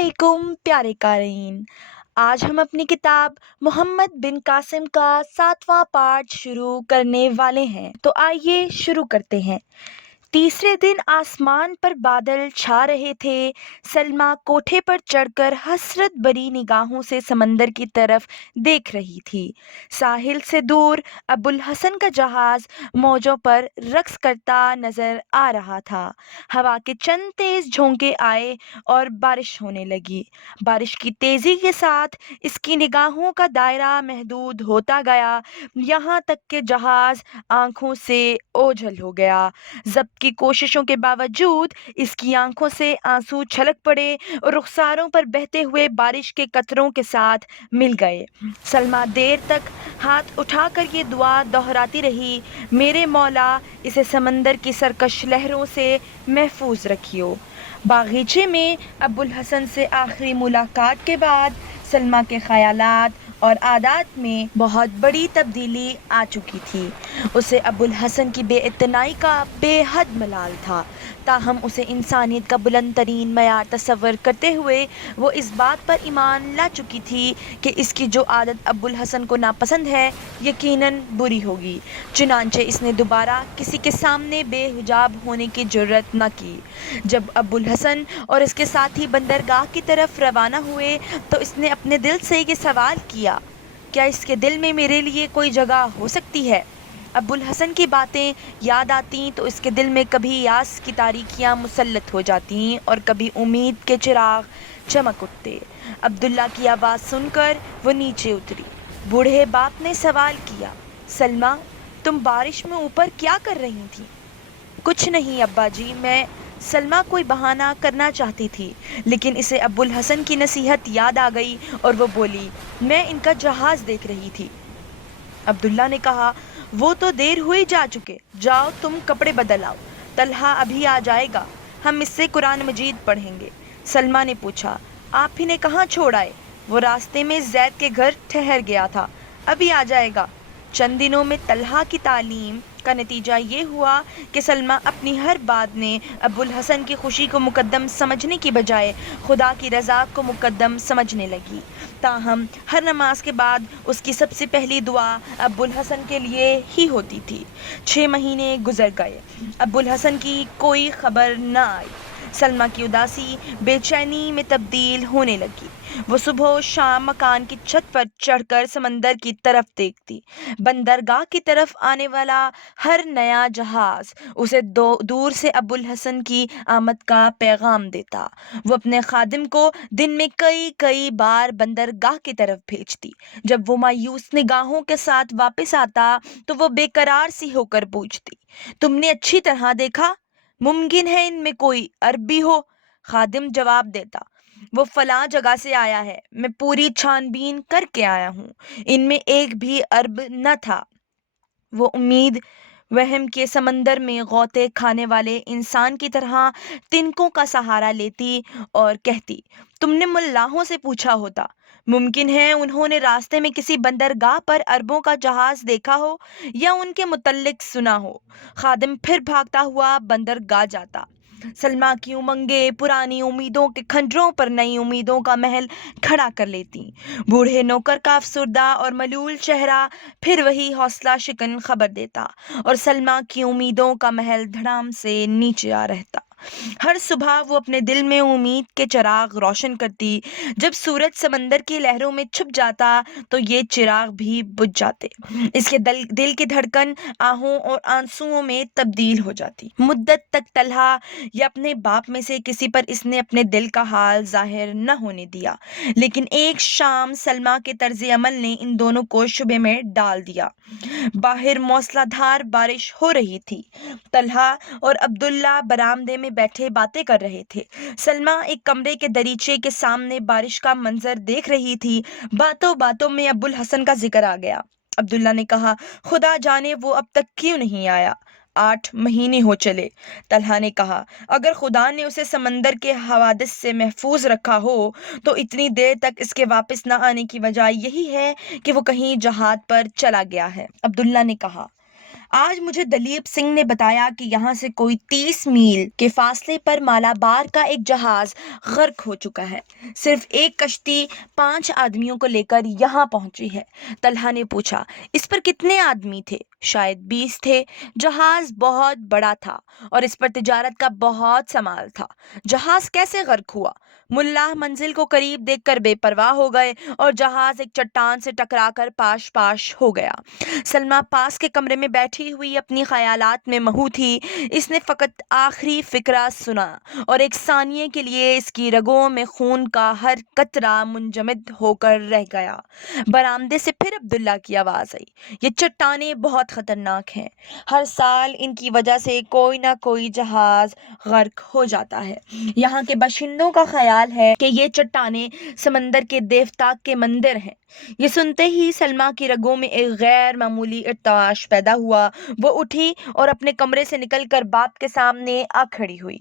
علیکم پیارے قارئین، آج ہم اپنی کتاب محمد بن قاسم کا 7واں پارٹ شروع کرنے والے ہیں، تو آئیے شروع کرتے ہیں۔ تیسرے دن آسمان پر بادل چھا رہے تھے۔ سلمیٰ کوٹھے پر چڑھ کر حسرت بری نگاہوں سے سمندر کی طرف دیکھ رہی تھی۔ ساحل سے دور ابوالحسن کا جہاز موجوں پر رقص کرتا نظر آ رہا تھا۔ ہوا کے چند تیز جھونکے آئے اور بارش ہونے لگی۔ بارش کی تیزی کے ساتھ اس کی نگاہوں کا دائرہ محدود ہوتا گیا، یہاں تک کہ جہاز آنکھوں سے اوجھل ہو گیا۔ ضبط کی کوششوں کے باوجود اس کی آنکھوں سے آنسو چھلک پڑے اور رخساروں پر بہتے ہوئے بارش کے قطروں کے ساتھ مل گئے۔ سلمیٰ دیر تک ہاتھ اٹھا کر یہ دعا دہراتی رہی: میرے مولا، اسے سمندر کی سرکش لہروں سے محفوظ رکھیو۔ باغیچے میں ابوالحسن سے آخری ملاقات کے بعد سلمیٰ کے خیالات اور عادات میں بہت بڑی تبدیلی آ چکی تھی۔ اسے ابوالحسن کی بے اعتنائی کا بے حد ملال تھا، تاہم اسے انسانیت کا بلند ترین معیار تصور کرتے ہوئے وہ اس بات پر ایمان لا چکی تھی کہ اس کی جو عادت ابوالحسن کو ناپسند ہے یقیناً بری ہوگی۔ چنانچہ اس نے دوبارہ کسی کے سامنے بے حجاب ہونے کی جرأت نہ کی۔ جب ابوالحسن اور اس کے ساتھی بندرگاہ کی طرف روانہ ہوئے تو اس نے اپنے دل سے یہ سوال کیا: کیا اس کے دل میں میرے لیے کوئی جگہ ہو سکتی ہے؟ ابوالحسن کی باتیں یاد آتیں تو اس کے دل میں کبھی یاس کی تاریکیاں مسلط ہو جاتیں اور کبھی امید کے چراغ چمک اٹھتے۔ عبداللہ کی آواز سن کر وہ نیچے اتری۔ بوڑھے باپ نے سوال کیا: سلمیٰ، تم بارش میں اوپر کیا کر رہی تھی؟ کچھ نہیں ابا جی، میں سلمیٰ کوئی بہانہ کرنا چاہتی تھی، لیکن اسے ابوالحسن کی نصیحت یاد آ گئی اور وہ بولی: میں ان کا جہاز دیکھ رہی تھی۔ عبداللہ نے کہا: وہ تو دیر ہوئی جا چکے، جاؤ تم کپڑے بدل آؤ، طلحہ ابھی آ جائے گا، ہم اس سے قرآن مجید پڑھیں گے۔ سلمیٰ نے پوچھا: آپ انہیں کہاں چھوڑ آئے؟ وہ راستے میں زید کے گھر ٹھہر گیا تھا، ابھی آ جائے گا۔ چند دنوں میں طلحہ کی تعلیم کا نتیجہ یہ ہوا کہ سلمیٰ اپنی ہر بات میں ابوالحسن کی خوشی کو مقدم سمجھنے کی بجائے خدا کی رضا کو مقدم سمجھنے لگی۔ تاہم ہر نماز کے بعد اس کی سب سے پہلی دعا ابوالحسن کے لیے ہی ہوتی تھی۔ 6 مہینے گزر گئے، ابوالحسن کی کوئی خبر نہ آئی۔ سلمیٰ کی اداسی بے چینی میں تبدیل ہونے لگی۔ وہ صبح و شام مکان کی چھت پر چڑھ کر سمندر کی طرف دیکھتی۔ بندرگاہ کی طرف آنے والا ہر نیا جہاز اسے دور سے ابوالحسن کی آمد کا پیغام دیتا۔ وہ اپنے خادم کو دن میں کئی بار بندرگاہ کی طرف بھیجتی۔ جب وہ مایوس نگاہوں کے ساتھ واپس آتا تو وہ بے قرار سی ہو کر پوچھتی: تم نے اچھی طرح دیکھا؟ ممکن ہے ان میں کوئی عرب بھی ہو؟ خادم جواب دیتا: وہ فلاں جگہ سے آیا ہے، میں پوری چھان بین کر کے آیا ہوں، ان میں ایک بھی عرب نہ تھا۔ وہ امید وہم کے سمندر میں غوطے کھانے والے انسان کی طرح تنکوں کا سہارا لیتی اور کہتی: تم نے ملاحوں سے پوچھا ہوتا، ممکن ہے انہوں نے راستے میں کسی بندرگاہ پر عربوں کا جہاز دیکھا ہو یا ان کے متعلق سنا ہو۔ خادم پھر بھاگتا ہوا بندرگاہ جاتا۔ سلمیٰ کی امنگیں پرانی امیدوں کے کھنجروں پر نئی امیدوں کا محل کھڑا کر لیتی۔ بوڑھے نوکر کا افسردہ اور ملول چہرہ پھر وہی حوصلہ شکن خبر دیتا اور سلمیٰ کی امیدوں کا محل دھڑام سے نیچے آ رہتا۔ ہر صبح وہ اپنے دل میں امید کے چراغ روشن کرتی۔ جب سورج سمندر کی لہروں میں چھپ جاتا تو یہ چراغ بھی بجھ جاتے۔ اس کے دل کی دھڑکن آہوں اور آنسوؤں میں تبدیل ہو جاتی۔ مدت تک طلحہ یا اپنے باپ میں سے کسی پر اس نے اپنے دل کا حال ظاہر نہ ہونے دیا، لیکن ایک شام سلمیٰ کے طرز عمل نے ان دونوں کو شبے میں ڈال دیا۔ باہر موسلا دھار بارش ہو رہی تھی۔ طلحہ اور عبداللہ برآمدے میں بیٹھے باتیں کر رہے تھے۔ سلمیٰ ایک کمرے کے دریچے کے سامنے بارش کا منظر دیکھ رہی تھی۔ باتوں باتوں میں ابوالحسن کا ذکر آ گیا۔ عبداللہ نے کہا: خدا جانے وہ اب تک کیوں نہیں آیا، 8 مہینے ہو چلے۔ طلحہ نے کہا: اگر خدا نے اسے سمندر کے حوادث سے محفوظ رکھا ہو تو اتنی دیر تک اس کے واپس نہ آنے کی وجہ یہی ہے کہ وہ کہیں جہاد پر چلا گیا ہے۔ عبداللہ نے کہا: آج مجھے دلیپ سنگھ نے بتایا کہ یہاں سے کوئی 30 میل کے فاصلے پر مالابار کا ایک جہاز غرق ہو چکا ہے۔ صرف ایک کشتی 5 آدمیوں کو لے کر یہاں پہنچی ہے۔ طلحہ نے پوچھا، اس پر کتنے آدمی تھے؟ شاید 20 تھے۔ جہاز بہت بڑا تھا اور اس پر تجارت کا بہت سامان تھا۔ جہاز کیسے غرق ہوا؟ ملا منزل کو قریب دیکھ کر بے پرواہ ہو گئے اور جہاز ایک چٹان سے ٹکرا کر پاش پاش ہو گیا۔ سلمیٰ پاس کے کمرے میں بیٹھی ہوئی اپنی خیالات میں مہو تھی۔ اس نے فقط آخری فقرہ سنا اور ایک ثانیے کے لیے اس کی رگوں میں خون کا ہر قطرہ منجمد ہو کر رہ گیا۔ برآمدے سے پھر عبداللہ کی آواز آئی، یہ چٹانیں بہت خطرناک ہیں۔ ہر سال ان کی وجہ سے کوئی نہ کوئی جہاز غرق ہو جاتا ہے۔ یہاں کے باشندوں کا خیال ہے کہ یہ چٹانیں سمندر کے دیوتاک کے مندر ہیں۔ یہ سنتے ہی سلمیٰ کی رگوں میں ایک غیر معمولی ارتعاش پیدا ہوا۔ وہ اٹھی اور اپنے کمرے سے نکل کر باپ کے سامنے آ کھڑی ہوئی۔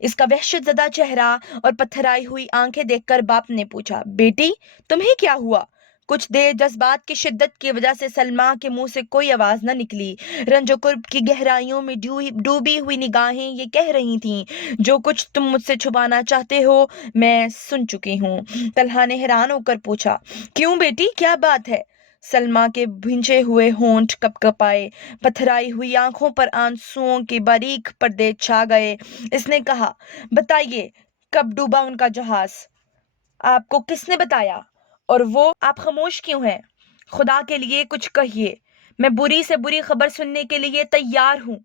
اس کا وحشت زدہ چہرہ اور پتھرائی ہوئی آنکھیں دیکھ کر باپ نے پوچھا، بیٹی تمہیں کیا ہوا؟ کچھ دیر جذبات کی شدت کی وجہ سے سلمیٰ کے منہ سے کوئی آواز نہ نکلی۔ رنج و کرب کی گہرائیوں میں ڈوبی ہوئی نگاہیں یہ کہہ رہی تھیں، جو کچھ تم مجھ سے چھپانا چاہتے ہو میں سن چکی ہوں۔ طلحہ نے حیران ہو کر پوچھا، کیوں بیٹی، کیا بات ہے؟ سلمیٰ کے بھنچے ہوئے ہونٹ کپ کپائے، پتھرائی ہوئی آنکھوں پر آنسوؤں کے باریک پردے چھا گئے۔ اس نے کہا، بتائیے کب ڈوبا ان کا جہاز؟ آپ کو کس نے بتایا؟ اور وہ آپ خاموش کیوں ہیں؟ خدا کے لیے کچھ کہیے، میں بری سے بری خبر سننے کے لیے تیار ہوں۔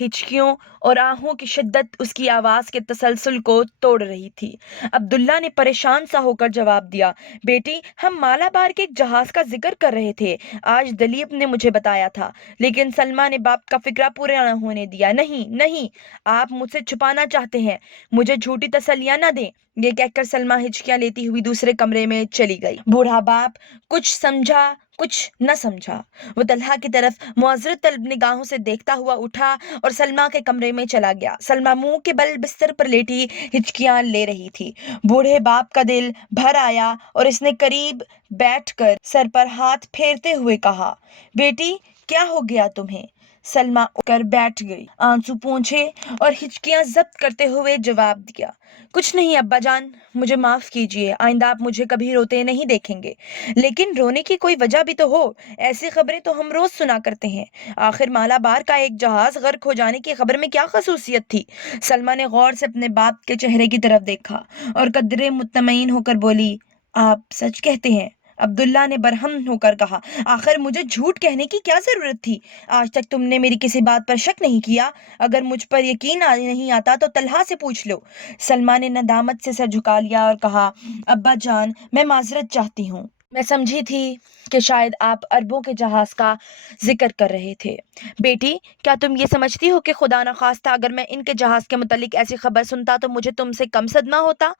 ہچکیوں اور آہوں کی شدت اس کی آواز کے تسلسل کو توڑ رہی تھی۔ عبداللہ نے پریشان سا ہو کر جواب دیا، بیٹی ہم مالابار کے ایک جہاز کا ذکر کر رہے تھے، آج دلیپ نے مجھے بتایا تھا۔ لیکن سلمیٰ نے باپ کا فکرہ پورا نہ ہونے دیا، نہیں نہیں، آپ مجھ سے چھپانا چاہتے ہیں، مجھے جھوٹی تسلیاں نہ دیں۔ یہ کہہ کر سلمیٰ ہچکیاں لیتی ہوئی دوسرے کمرے میں چلی گئی۔ بوڑھا باپ کچھ سمجھا کچھ نہ سمجھا۔ وہ طلحہ کی طرف معذرت طلب نگاہوں سے دیکھتا ہوا اٹھا اور سلمیٰ کے کمرے میں چلا گیا۔ سلمیٰ منہ کے بل بستر پر لیٹی ہچکیاں لے رہی تھی۔ بوڑھے باپ کا دل بھر آیا اور اس نے قریب بیٹھ کر سر پر ہاتھ پھیرتے ہوئے کہا، بیٹی کیا ہو گیا تمہیں؟ سلمیٰ اٹھ کر بیٹھ گئی، آنسو پونچھے اور ہچکیاں ضبط کرتے ہوئے جواب دیا، کچھ نہیں ابا جان، مجھے معاف کیجیے، آئندہ آپ مجھے کبھی روتے نہیں دیکھیں گے۔ لیکن رونے کی کوئی وجہ بھی تو ہو، ایسی خبریں تو ہم روز سنا کرتے ہیں۔ آخر مالابار کا ایک جہاز غرق ہو جانے کی خبر میں کیا خصوصیت تھی؟ سلمیٰ نے غور سے اپنے باپ کے چہرے کی طرف دیکھا اور قدرے مطمئن ہو کر بولی، آپ سچ کہتے ہیں؟ عبداللہ نے برہم ہو کر کہا، آخر مجھے جھوٹ کہنے کی کیا ضرورت تھی؟ آج تک تم نے میری کسی بات پر شک نہیں کیا، اگر مجھ پر یقین نہیں آتا تو طلحہ سے پوچھ لو۔ سلمیٰ نے ندامت سے سر جھکا لیا اور کہا، ابا جان میں معذرت چاہتی ہوں، میں سمجھی تھی کہ شاید آپ عربوں کے جہاز کا ذکر کر رہے تھے۔ بیٹی کیا تم یہ سمجھتی ہو کہ خدا نخواستہ اگر میں ان کے جہاز کے متعلق ایسی خبر سنتا تو مجھے تم سے کم صدمہ ہوتا؟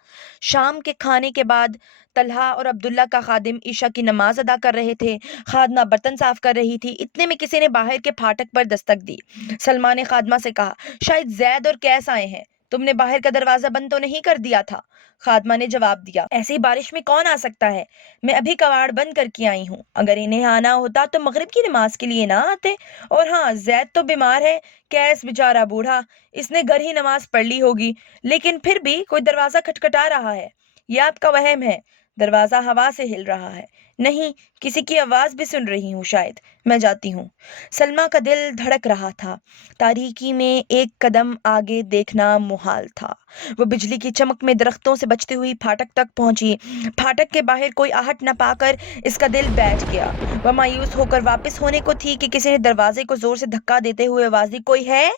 شام کے کھانے کے بعد طلحہ اور عبداللہ کا خادم عشاء کی نماز ادا کر رہے تھے، خادمہ برتن صاف کر رہی تھی، اتنے میں کسی نے باہر کے پھاٹک پر دستک دی۔ سلمیٰ نے خادمہ سے کہا، شاید زید اور قیس آئے ہیں، تم نے باہر کا دروازہ بند تو نہیں کر دیا تھا؟ خادمہ نے جواب دیا، ایسی بارش میں کون آ سکتا ہے، میں ابھی کواڑ بند کر کے آئی ہوں، اگر انہیں آنا ہوتا تو مغرب کی نماز کے لیے نہ آتے، اور ہاں زید تو بیمار ہے، قیس بیچارہ بوڑھا، اس نے گھر ہی نماز پڑھ لی ہوگی، لیکن پھر بھی کوئی دروازہ کھٹکھٹا رہا ہے، یہ آپ کا وہم ہے، دروازہ ہوا سے ہل رہا ہے، نہیں کسی کی آواز بھی سن رہی ہوں شاید، میں جاتی ہوں۔ سلمیٰ کا دل دھڑک رہا تھا، تاریکی میں ایک قدم آگے دیکھنا محال تھا۔ وہ بجلی کی چمک میں درختوں سے بچتی ہوئی پھاٹک تک پہنچی۔ پھاٹک کے باہر کوئی آہٹ نہ پا کر اس کا دل بیٹھ گیا۔ وہ مایوس ہو کر واپس ہونے کو تھی کہ کسی نے دروازے کو زور سے دھکا دیتے ہوئے آواز دی، کوئی ہے؟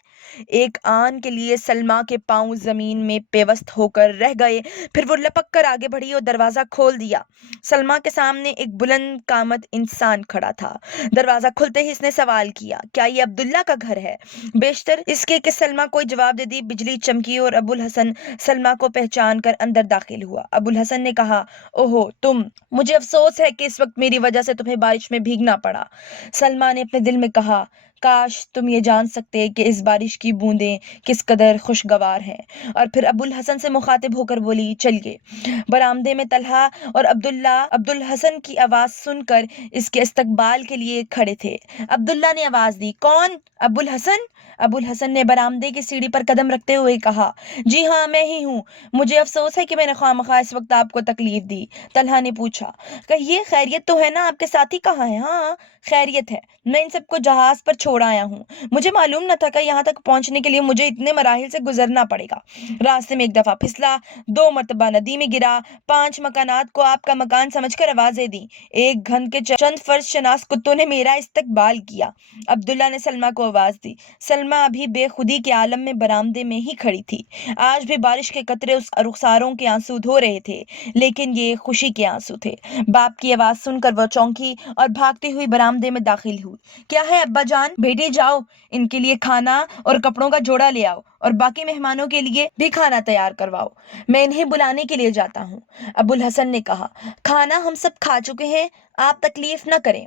ایک آن کے لیے سلمیٰ کے پاؤں زمین میں پیوست ہو کر رہ گئے، پھر وہ لپک کر آگے بڑھی اور دروازہ کھول دیا۔ سلمیٰ کے سامنے ایک بلند قامت انسان کھڑا تھا۔ دروازہ کھلتے ہی اس نے سوال کیا، کیا یہ عبداللہ کا گھر ہے؟ بیشتر اس کے کہ سلمیٰ کوئی جواب دے دی، بجلی چمکی اور ابو الحسن سلمیٰ کو پہچان کر اندر داخل ہوا۔ ابو الحسن نے کہا، اوہو تم، مجھے افسوس ہے کہ اس وقت میری وجہ سے تمہیں بارش میں بھیگنا پڑا۔ سلمیٰ نے اپنے دل میں کہا، کاش تم یہ جان سکتے کہ اس بارش کی بوندیں کس قدر خوشگوار ہیں۔ اور پھر ابو الحسن سے مخاطب ہو کر بولی، چلیے۔ برآمدے میں طلحہ اور عبدالحسن کی آواز سن کر اس کے استقبال کے لیے کھڑے تھے۔ عبداللہ نے آواز دی، کون؟ ابو الحسن؟ ابو الحسن نے برآمدے کی سیڑھی پر قدم رکھتے ہوئے کہا، جی ہاں میں ہی ہوں۔ مجھے افسوس ہے کہ میں نے خواہ اس وقت آپ کو تکلیف دی۔ طلحہ نے پوچھا، کہیے خیریت تو ہے نا؟ آپ کے ساتھی کہاں ہیں؟ ہاں خیریت ہے، میں ان سب کو جہاز پر چھوڑ آیا ہوں۔ مجھے معلوم نہ تھا کہ یہاں تک پہنچنے کے لیے مجھے اتنے مراحل سے گزرنا پڑے گا۔ راستے میں ایک دفعہ پھسلا، 2 مرتبہ ندی میں گرا، 5 مکانات کو آپ کا مکان سمجھ کر آوازیں دی، ایک گھن کے چند فرض شناس کتوں نے میرا استقبال کیا۔ عبداللہ نے سلمیٰ کو آواز دی۔ سلمیٰ ابھی بے خودی کے عالم میں برآمدے میں ہی کھڑی تھی۔ آج بھی بارش کے قطرے اس رخساروں کے آنسو دھو رہے تھے، لیکن یہ خوشی کے آنسو تھے۔ باپ کی آواز سن کر وہ چونکی اور بھاگتی ہوئی برآمدے میں داخل ہوئی۔ کیا ہے ابا جان؟ بیٹی جاؤ، ان کے لیے کھانا اور کپڑوں کا جوڑا لے آؤ اور باقی مہمانوں کے لیے بھی کھانا تیار کرواؤ۔ میں انہیں بلانے کے لیے جاتا ہوں۔ ابو الحسن نے کہا، کھانا ہم سب کھا چکے ہیں، آپ تکلیف نہ کریں۔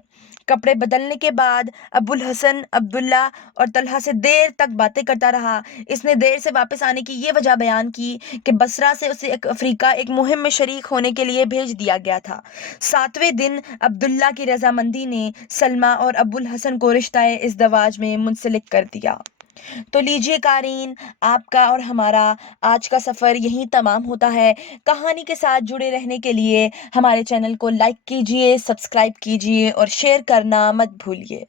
کپڑے بدلنے کے بعد ابو الحسن عبداللہ اور طلحہ سے دیر تک باتیں کرتا رہا۔ اس نے دیر سے واپس آنے کی یہ وجہ بیان کی کہ بصرہ سے اسے افریقہ ایک مہم میں شریک ہونے کے لیے بھیج دیا گیا تھا۔ 7ویں دن عبداللہ کی رضامندی نے سلمیٰ اور ابو الحسن کو رشتہ ازدواج میں منسلک کر دیا۔ تو لیجیے قارئین، آپ کا اور ہمارا آج کا سفر یہیں تمام ہوتا ہے۔ کہانی کے ساتھ جڑے رہنے کے لیے ہمارے چینل کو لائک کیجیے، سبسکرائب کیجیے اور شیئر کرنا مت بھولیے۔